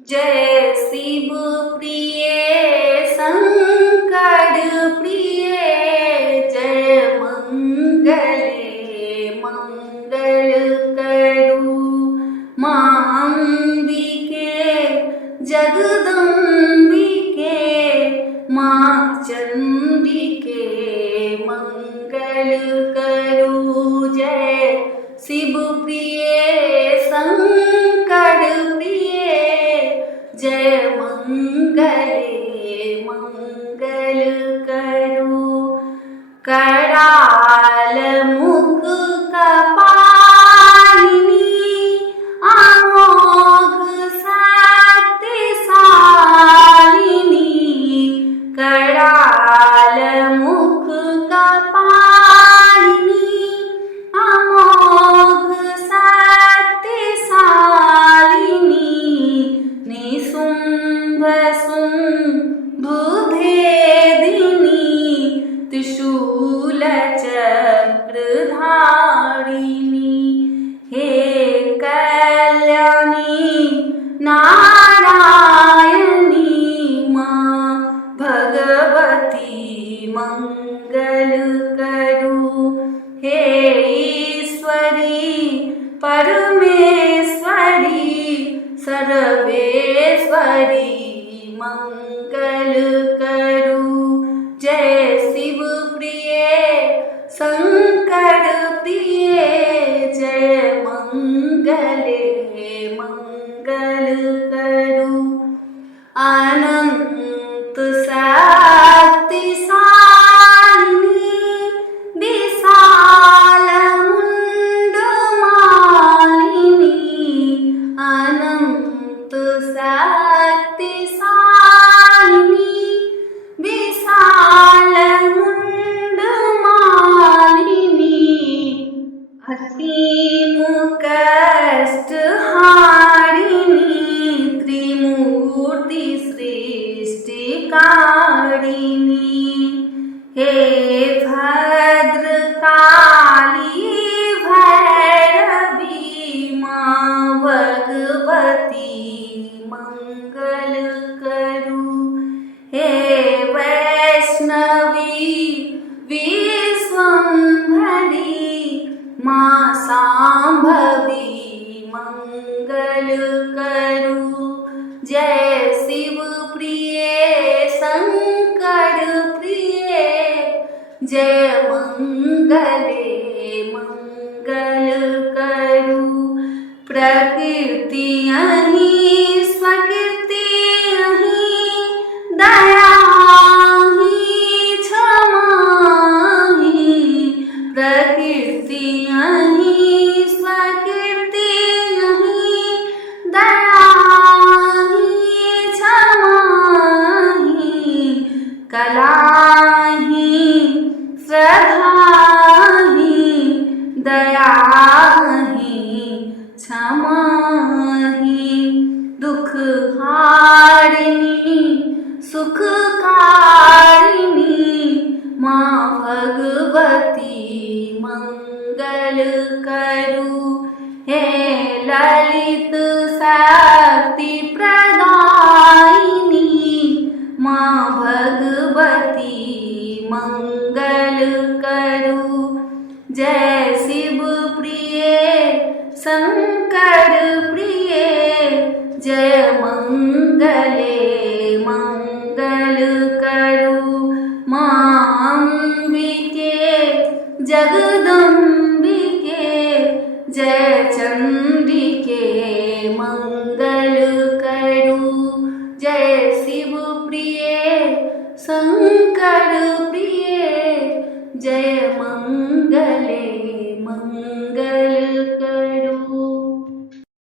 जय शिव प्रिय शंकर प्रिय, जय मंगले मंगल करु मां अंबिके जगदम्बिके मां चंडिके मंगल करु। जय शिव प्रिय शंकर प्रिय, जय मंगले मंगल करु। कराल मुख कपालिनी अमोघ शक्तिशालिनी, कराल मुख कपालिनी अमोघ शक्तिशालिनी, निशुंभ शुंभुभेदिनी त्रिशूल चक्रधारिणी, हे कल्याणी नारायणी मां भगवती मंगल करु। हे ईश्वरी परमेश्वरी सर्वेश्वरी मंगल करु। जय शिव प्रिय शंकर प्रिय, जय मंगले मंगल करु। अनंत शक्तिशालिनी विशाल मुंडमालिनी, अनंत शक्तिशालिनी विशाल मुंडमालिनी, असीम कष्टहारिणी त्रिमूर्ति सृष्टिकारिणी, हे भद्रकाली भैरवी मां भगवती मंगल करु। हे वैष्णवी विश्वंभरी मां सांभवी मंगल करु। जय शिव प्रिय शंकर प्रिय, जय मंगले मंगल करु। प्रकृति अहि स्वकृति अहि दया ही क्षमा ही, प्रकृति अहि स्वकृति अहि दया ही क्षमा ही, कला ही श्रद्धा ही दया ही क्षमा ही, दुख हारिणी सुखकारिणी मां भगवती मंगल करु। हे ललित शक्ति प्रदायिनी मां भगवती मंगल करु। जय शिव प्रिय शंकर प्रिय, जय मंगले मंगल करु मां अंबिके जगदम्बिके